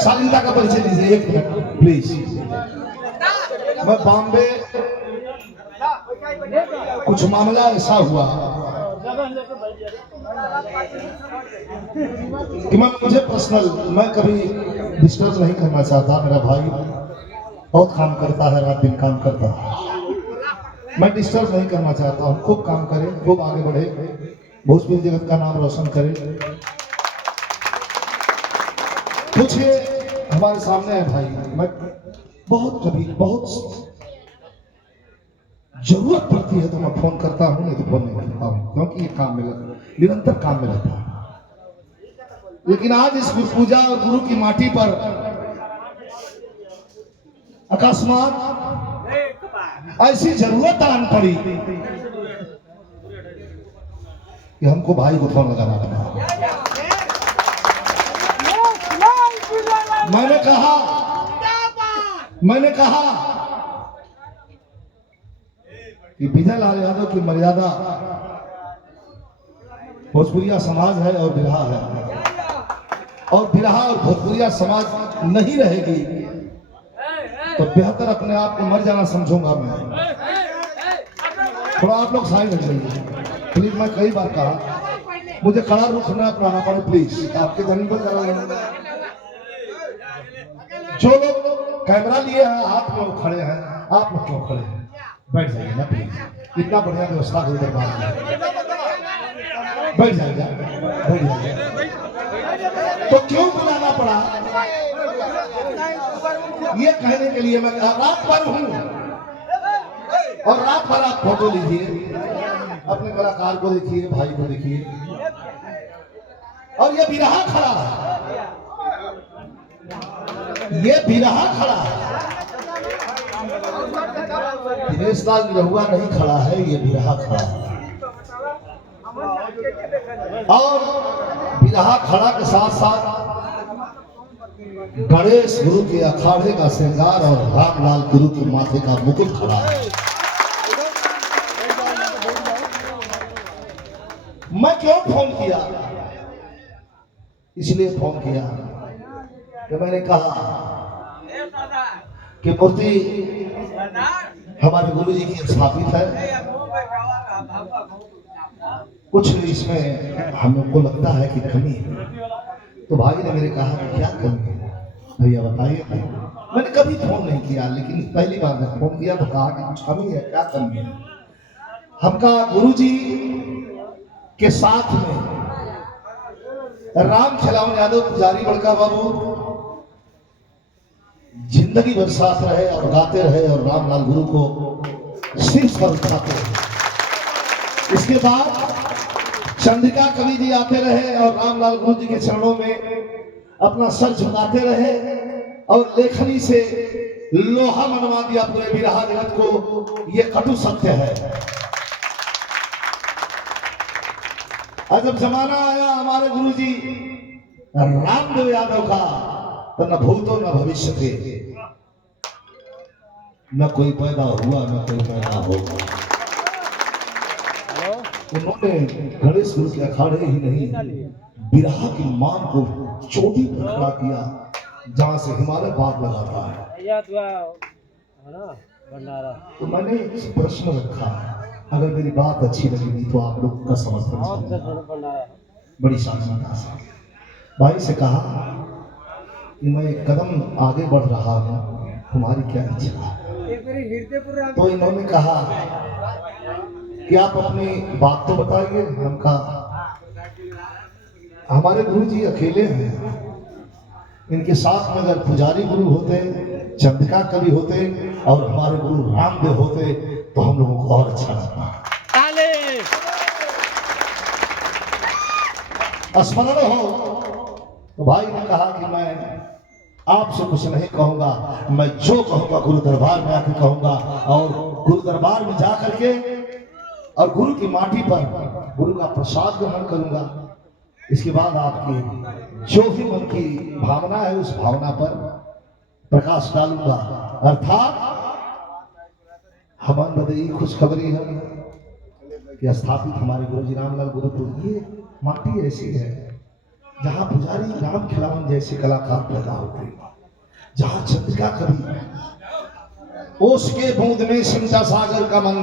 शालीनता का परिचय दीजिए एक मिनट प्लीज। मैं बॉम्बे, कुछ मामला ऐसा हुआ कि मुझे पर्सनल, मैं कभी डिस्टर्ब नहीं करना चाहता। मेरा भाई बहुत काम करता है, रात दिन काम करता है, मैं डिस्टर्ब नहीं करना चाहता हूँ। खूब काम करे, खूब आगे बढ़े, भोजपुरी जगत का नाम रोशन करे। कुछ हमारे सामने है भाई, मैं बहुत कभी बहुत जरूरत पड़ती है तो मैं फोन करता हूँ, नहीं तो फोन नहीं करता हूँ, क्योंकि ये काम में निरंतर काम में रहता है। लेकिन आज इस गुरु पूजा और गुरु की माटी पर अकस्मात ऐसी जरूरत आन पड़ी कि हमको भाई को फोन लगाना पड़ा। मैंने कहा कि विजय लाल यादव की मर्यादा भोजपुरिया समाज है और बिरहा है, और बिरहा और भोजपुरिया समाज नहीं रहेगी तो बेहतर अपने आप को मर जाना समझूंगा मैं। थोड़ा आप लोग साइड हो जाइए प्लीज। मैं कई बार कहा मुझे खड़ा रुख न कराना पड़े प्लीज, आपके धनी पर करा। जो लोग कैमरा लिए हैं हाथ में खड़े हैं, आप लोग क्यों खड़े हैं? बैठ जाइए ना प्लीज, इतना बढ़िया व्यवस्था हो दरबार में, बैठ जाइए, बैठ जाइए। तो क्यों बुलाना पड़ा? ये कहने के लिए मैं रात भर हूं, और रात भर आप फोटो लीजिए, अपने कलाकार को देखिए, भाई को देखिए, और ये बिरहा खड़ा है, ये बिरहा खड़ा है। दिनेश लाल निरहुआ नहीं खड़ा है, ये बिरहा खड़ा है। और बिरहा खड़ा के साथ साथ गणेश गुरु के अखाड़े का श्रृंगार और रामलाल गुरु के माथे का मुकुट खड़ा है। मैं क्यों फोन किया? इसलिए फोन किया कि मैंने कहा कि मूर्ति हमारे गुरु जी की स्थापित है, कुछ इसमें हम लोग को लगता है कि कमी है। तो भाई ने मेरे कहा कि क्या कमी है भैया बताइए। मैंने कभी फोन नहीं किया, लेकिन पहली बार जब फोन किया तो कहा कि कुछ कमी है, क्या कमी है? हम कहा गुरु जी के साथ में राम खिलावन यादव पुजारी बड़का बाबू जिंदगी भर साथ रहे और गाते रहे और रामलाल गुरु को शीर्ष पर उठाते रहे। इसके बाद चंद्रिका कवि जी आते रहे और रामलाल गुरु जी के चरणों में अपना सर झुकाते रहे, और लेखनी से लोहा मनवा दिया पूरे बिरहा जगत को। ये कटु सत्य है। और जब जमाना आया हमारे गुरु जी रामदेव यादव का, तो न भूतो न भविष्य थे, न कोई पैदा हुआ न कोई पैदा होगा। उन्होंने गणेश गुरु के अखाड़े ही नहीं, बिरहा की मान को चोटी पर खड़ा किया, जहां से हिमालय बाग लगाता है। तो मैंने एक प्रश्न रखा, अगर मेरी बात अच्छी लगेगी तो आप लोग का समर्थन। बड़ी शानदार से भाई से कहा कि मैं एक कदम आगे बढ़ रहा हूँ, तुम्हारी क्या इच्छा है? तो इन्होंने कहा कि आप अपनी बात तो बताइए। हम कहा हमारे गुरु जी अकेले हैं, इनके साथ में अगर पुजारी गुरु होते, चंद्रिका कवि होते और हमारे गुरु रामदेव होते तो हम लोगों को और अच्छा लगता। स्मरण हो तो भाई ने कहा कि मैं आपसे कुछ नहीं कहूंगा, मैं जो कहूंगा गुरु दरबार में आके कहूंगा, और गुरु दरबार में जा करके और गुरु की माटी पर गुरु का प्रसाद ग्रहण करूंगा। इसके बाद आपकी जो भी मन की भावना है उस भावना पर प्रकाश डालूंगा, अर्थात हमारे बदई खुशखबरी है कि स्थापित हमारे गुरु जी रामलाल गुरुकुल ये माटी ऐसी है जहाँ पुजारी राम खिलावन जैसे कलाकार पैदा होते हैं, जहाँ चंद्रिका कवि ओस के बूंद में सिमटा सागर का मन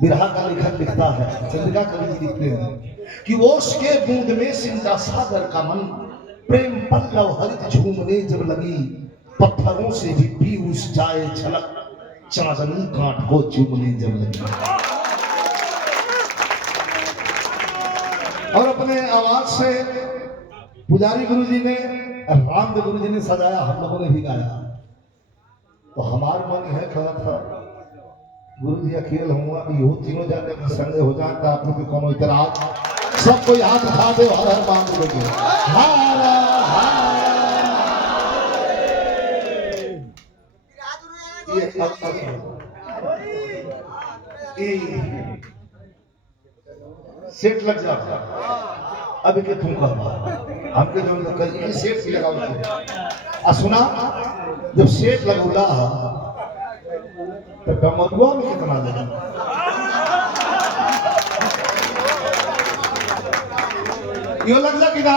बिरहा का लेखक लिखता है। चंद्रिका कवि जी लिखते हैं कि ओस के बूंद में सिमटा सागर का मन प्रेम पल्लव हरित झूमने जब लगी पत्थरों से भी पीयूष जाए छलक चांदनी कांट को चूमने जब लगी। और अपने आवाज से पुजारी गुरुजी ने रामदेव गुरुजी ने सजाया, हम लोगों ने भी गाया। तो हमारा मन यह खड़ा था गुरुजी अकेले हुआ कि वो तीनों जाने में संग हो जाता आप लोग कोनो इतराज सब कोई हाथ उठा दे हर हर मान लोगे ये सेट लग जाता अब के तुम कर हमके जो कहीं सेट भी लगाओ आ सुना जब सेट लगौला तो डमरुआ में कितना लगा यो लग कि ना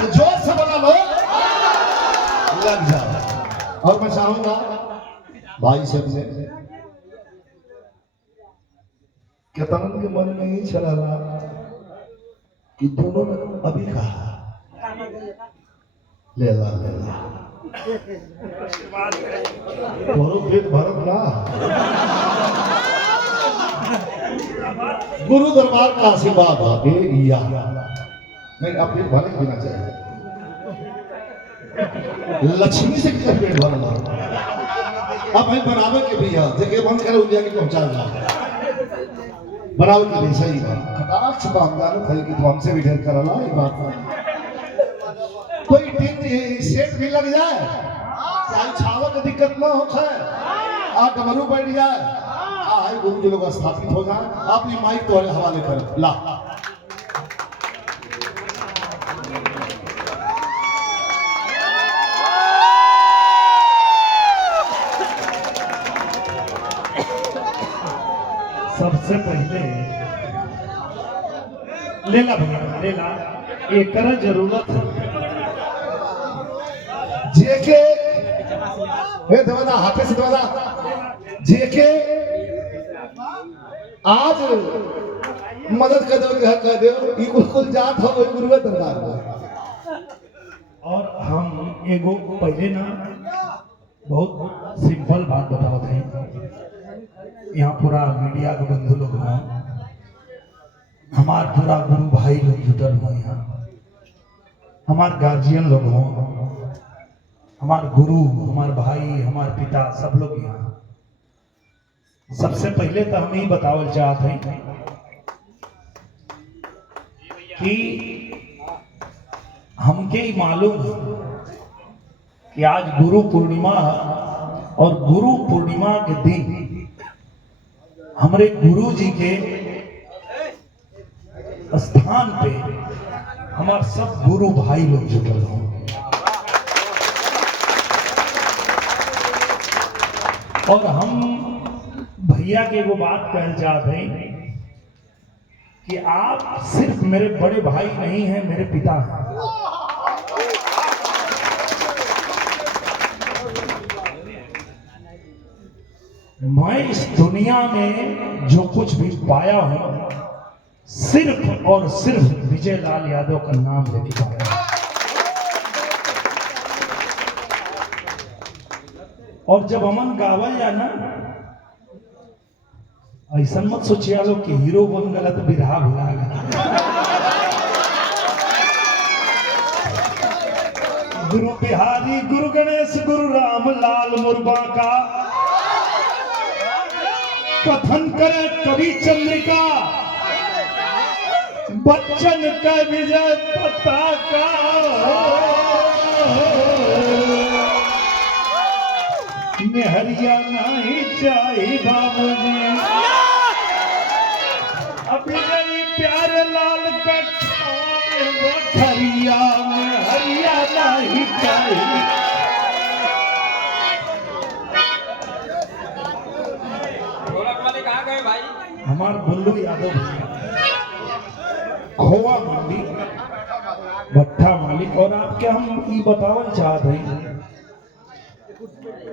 तो जोर से बोला लो लग जाओ। और मैं चाहूंगा भाई सब से केतन के मन में ही चला रहा कि दोनों ने अभी कहा ले ला दोनों पेट भरत ना गुरु दरबार का आशीर्वाद या नहीं आप पेट भरने देना चाहिए लक्ष्मी से कितना पेट भरना अब भाई बनावे के भी है जगह बंद करे उलिया के पहुंचा जा बनावे के भी सही बात कटाक्ष बामदान है कि तो हमसे भी ढेर करला ये बात कोई टीम सेट भी लग जाए चाहे छावा की दिक्कत ना हो खाए आ डमरू बैठ जाए हाय गुरु जी लोग स्थापित हो जाए अपनी माइक तो हवाले कर ला सबसे पहले लेला भैया लेला एक जरूरत है जेके हे दवादा हाथे से दवादा जेके आज मदद कर दो ई कुल जात हो ओई गुरुवा दरबार में। और हम एगो पहले ना बहुत सिंपल बात बताओ थे यहाँ पूरा मीडिया के बंधु लोग हों हमार पूरा गुरु भाई लोग जुटल हो यहाँ हमार गार्जियन लोग हों हमार गुरु हमार भाई हमार पिता सब लोग यहाँ सबसे पहले तो हम ही बतावल चाहते हैं कि हमके ही मालूम कि आज गुरु पूर्णिमा और गुरु पूर्णिमा के दिन हमारे गुरु जी के स्थान पे हमारे सब गुरु भाई लोग जुटल हों और हम भैया के वो बात कहना चाहते हैं कि आप सिर्फ मेरे बड़े भाई नहीं हैं मेरे पिता हैं। मैं इस दुनिया में जो कुछ भी पाया हूं सिर्फ और सिर्फ विजय लाल यादव का नाम लेके पाया और जब अमन गावल जाना ऐसा मत सोचिए लोग कि हीरो बन गया तो बिरहा भुला गया गुरु बिहारी गुरु गणेश गुरु रामलाल मुर्गा का कथन करे कवि चंद्रिका बच्चन का विजय पताका हरिया नहीं चाहिए बाबू जी अभी नहीं प्यारे लाल का हरिया में हरिया नहीं चाहिए हमार बुल्लू यादव भैया खोवा मंडी भट्ठा मालिक। और आपके हम ये बतावल चाहते हैं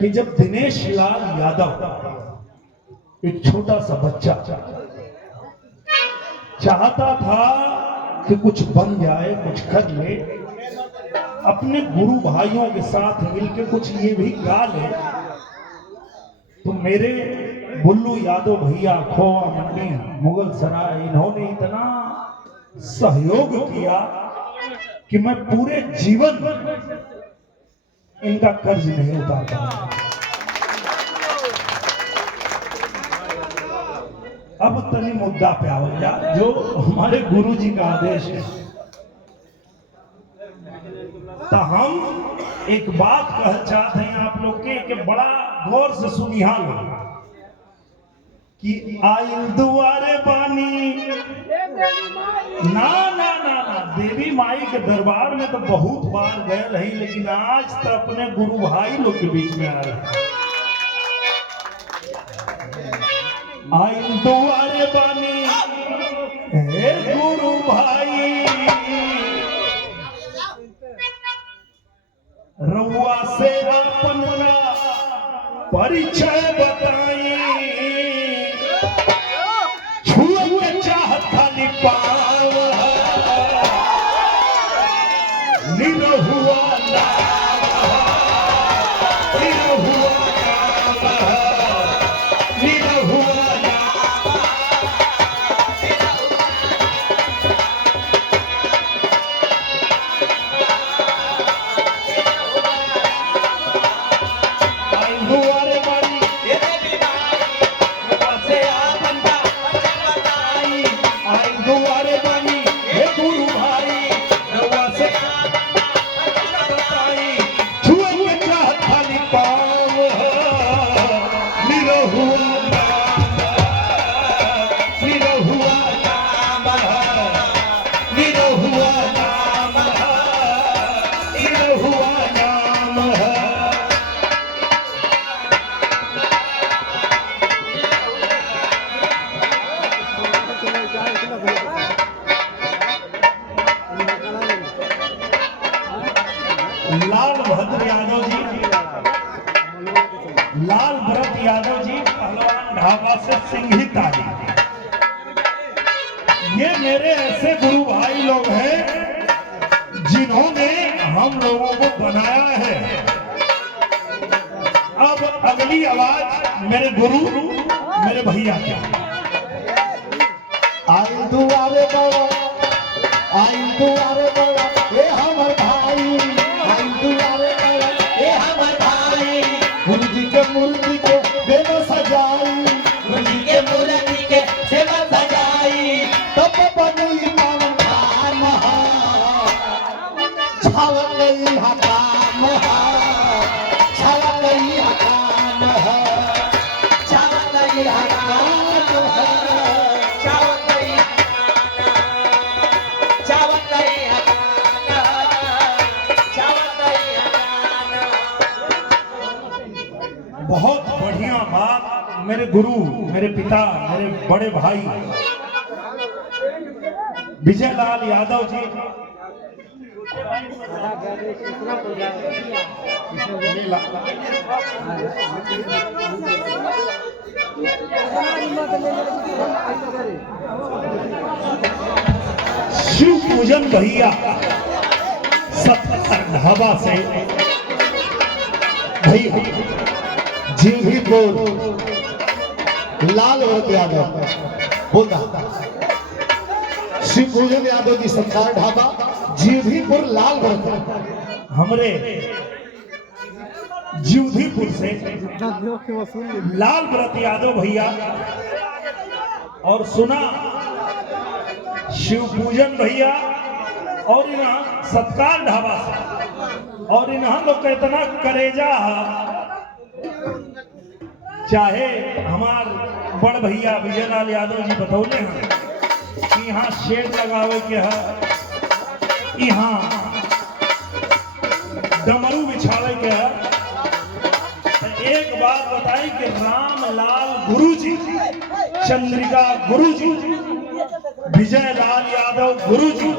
कि जब दिनेश लाल यादव एक छोटा सा बच्चा चाहता था कि कुछ बन जाए, कुछ कर ले, अपने गुरु भाइयों के साथ मिलकर कुछ ये भी गा ले, तो मेरे बुल्लू यादव भैया खोवा मंडी मुगल सराय इन्होंने इतना सहयोग किया कि मैं पूरे जीवन इनका कर्ज नहीं उतार पाया। अब तनी मुद्दा पे आवल जा, जो हमारे गुरु जी का आदेश है। तो हम एक बात कह चाहते हैं आप लोग के कि बड़ा गौर से सुनिहा लोग कि आइल दुआरे बानी ना ना ना ना देवी माई के दरबार में तो बहुत बार गए रही, लेकिन आज तो अपने गुरु भाई लोग के बीच में आ रहे। आइल दुआरे बानी हे गुरु भाई, रउआ से अपन का परिचय बताई, छुए चाहत खाली पाव निरहुआ नाम, निरहुआ नाम, निरहुआ लाल भद्र यादव जी, लाल भरत यादव जी पहलवान ढाबा से सिंघी ताली। ये मेरे ऐसे गुरु भाई लोग हैं जिन्होंने हम लोगों को बनाया है। अब अगली आवाज मेरे गुरु मेरे भैया की। आई दुआरे बड़ा, आई दुआरे बड़ा, ये हमर भाई, आई दुआरे बड़ा, ये हमर भाई, गुरु जी के मूर्ति के देव सजाई, गुरु जी के मूर्ति के देव सजाई, तब बनी पावन धाम, छाव गई हकाम, छाव गई हकाम, छाव गई हकाम, बहुत बढ़िया बात मेरे गुरु, मेरे पिता, मेरे बड़े भाई विजय लाल यादव जी शिव पूजन भैया सत्तर ढाबा से भैया जीवीपुर लाल भरत यादव बोला, शिव पूजन यादव जी सरकार ढाबा जीवीपुर लाल भरत, हमरे जीवधीपुर से लाल भरत यादव भैया, और सुना शिव पूजन भैया, और इन्हें सत्कार ढाबा से, और इन्हें लोग का इतना करेजा चाहे हमार बड़ भैया विजय लाल यादव जी बतौले हैं कि यहाँ शेड लगावे के है, यहाँ डमरू बिछावे के है। एक बात बताई कि रामलाल गुरुजी, चंद्रिका गुरुजी, विजय लाल यादव गुरुजी,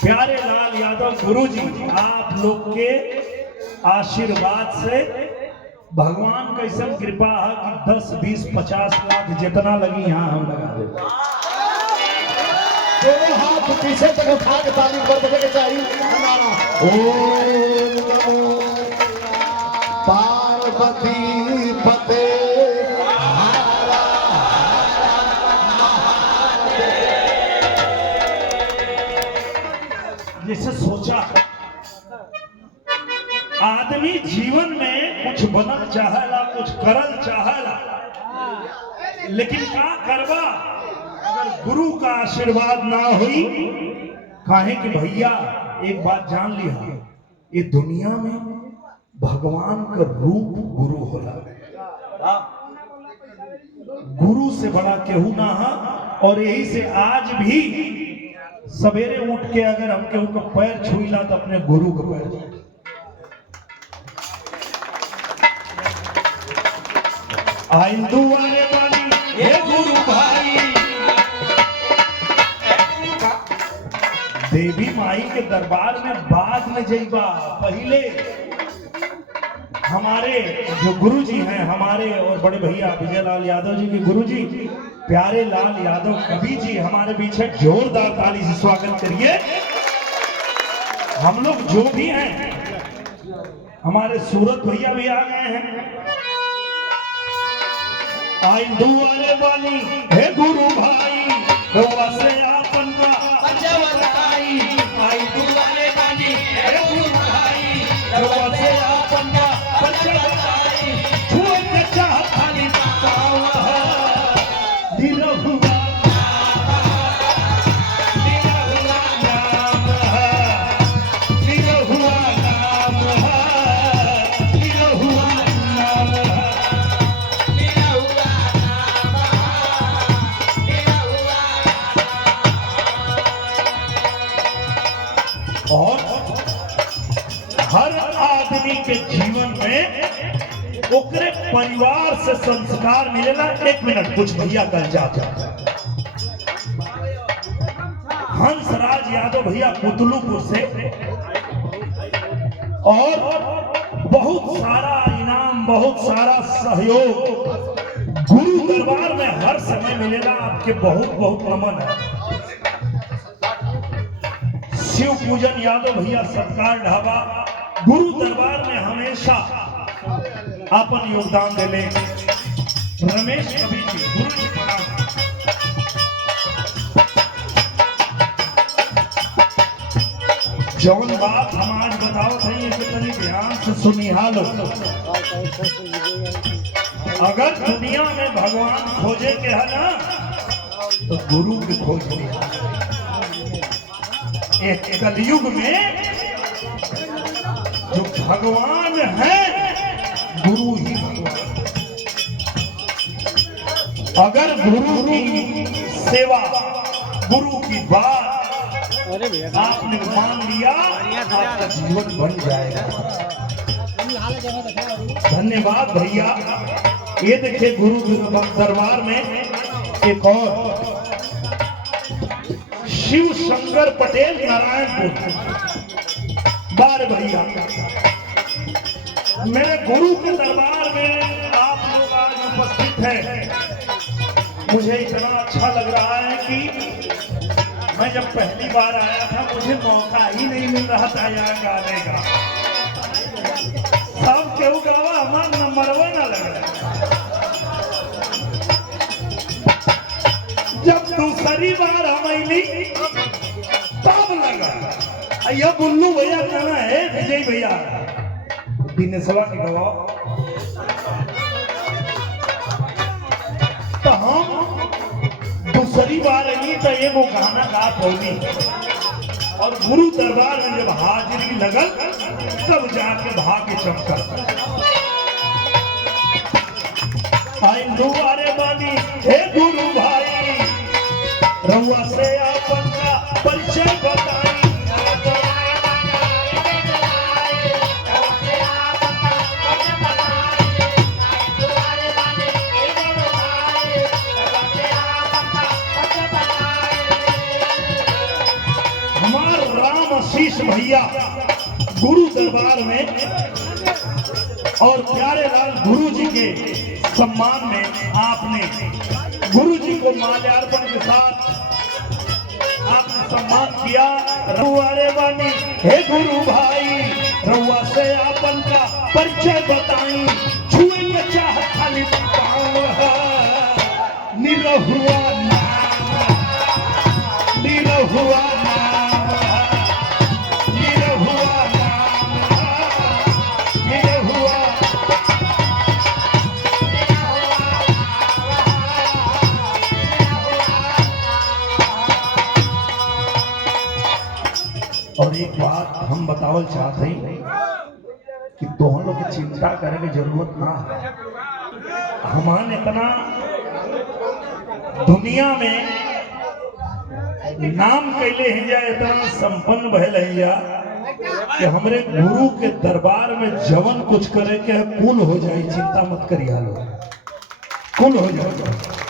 प्यारे लाल यादव गुरुजी, आप लोग के आशीर्वाद से भगवान कैसन कृपा है कि 10, 20, 50 लाख जितना लगी यहाँ हम लगा दे। दोनों हाथ पीछे तक उठा के ताली कर देने के चाहिए। ओम नमो पार्वती पते जैसे सोचा आदमी जीवन में कुछ बनल चाहेला, कुछ करल चाहेला, लेकिन का करवा अगर गुरु का आशीर्वाद ना हुई। काहे कि भैया एक बात जान लिया, ये दुनिया में भगवान का रूप गुरु होला। गुरु से बड़ा केहू ना है। और यही से आज भी सवेरे उठ के अगर हम केहू का पैर छुईला तो अपने गुरु का पैर छुईला। आइल दुआरे बानी हे गुरु भाई, देवी माई के दरबार में बाद में जइबा, पहले हमारे जो गुरुजी हैं, हमारे और बड़े भैया विजय लाल यादव जी के गुरुजी प्यारे लाल यादव कवि जी हमारे बीच है। जोरदार ताली से स्वागत करिए। हम लोग जो भी हैं, हमारे सूरत भैया भी आ गए हैं। आई दुआरे बानी हे गुरु भाई, रोवा से आपन का बचाई। आई दुआरे बानी हे गुरु भाई, रोवा से आपन का बचाई। छुए के चाहत खाली पावा दिलहुआ नाम है, दिलहुआ नाम है, दिलहुआ नाम है। और हर आदमी के जीवन में ओकरे परिवार से संस्कार मिलेला। एक मिनट कुछ भैया कर जाते। हंसराज यादव भैया कुतलूपुर से, और बहुत सारा इनाम, बहुत सारा सहयोग गुरु दरबार में हर समय मिलेगा। आपके बहुत बहुत नमन है। शिव पूजन यादव भैया सत्कार ढाबा गुरु दरबार में हमेशा अपन योगदान देले। रमेश कवि जी गुरु जी प्रणाम। जौन बात हम आज बताओ थे इसे तनी ध्यान से सुनिहा लो। अगर दुनिया में भगवान खोजे के है ना, तो गुरु के खोज लिया। एक कलयुग में जो भगवान है, गुरु ही भगवान। अगर गुरु की सेवा, गुरु की बात आपने मान लिया, आपका जीवन बन जाएगा। धन्यवाद भैया। ये देखिए गुरु दरबार में एक और शिव शंकर पटेल नारायणपुर बार भैया, मेरे गुरु के दरबार में आप लोग आज उपस्थित हैं। मुझे इतना अच्छा लग रहा है कि मैं जब पहली बार आया था मुझे मौका ही नहीं मिल रहा था यहाँ गाने का। सब केहू गावा, हमारा नंबरवा ना लग रहा। जब दूसरी बार हम अली तब लगा। यह बुल्लू भैया कहना है विजय भैया दिनेशवा की गवाह। तो हम दूसरी बार अली तो ये वो गाना गा पौनी, और गुरु दरबार में जब हाजिरी लगल तब जाके भाग्य चमकल। आई दुआरे बानी हे गुरु भाई, रउआ से अपन का परिचय बताई। दरबार में और प्यारे लाल गुरु जी के सम्मान में आपने गुरु जी को माल्यार्पण के साथ आपने सम्मान किया। रउआरे बानी हे गुरु भाई, रउआ से आपन का परिचय बताई, छुए के चाह खाली पाँव है। निरहुआ नाम, निरहुआ नाम, निरहुआ नाम, निरहुआ। और एक बात हम बतावल चाहते हैं कि तोहन लोग की चिंता करे की जरूरत ना है। हमान इतना दुनिया में नाम कैले ही जा, इतना संपन्न भयल ही जा कि हमरे गुरु के दरबार में जवन कुछ करे के कुल हो जाए। चिंता मत करिए, कुल हो जाए।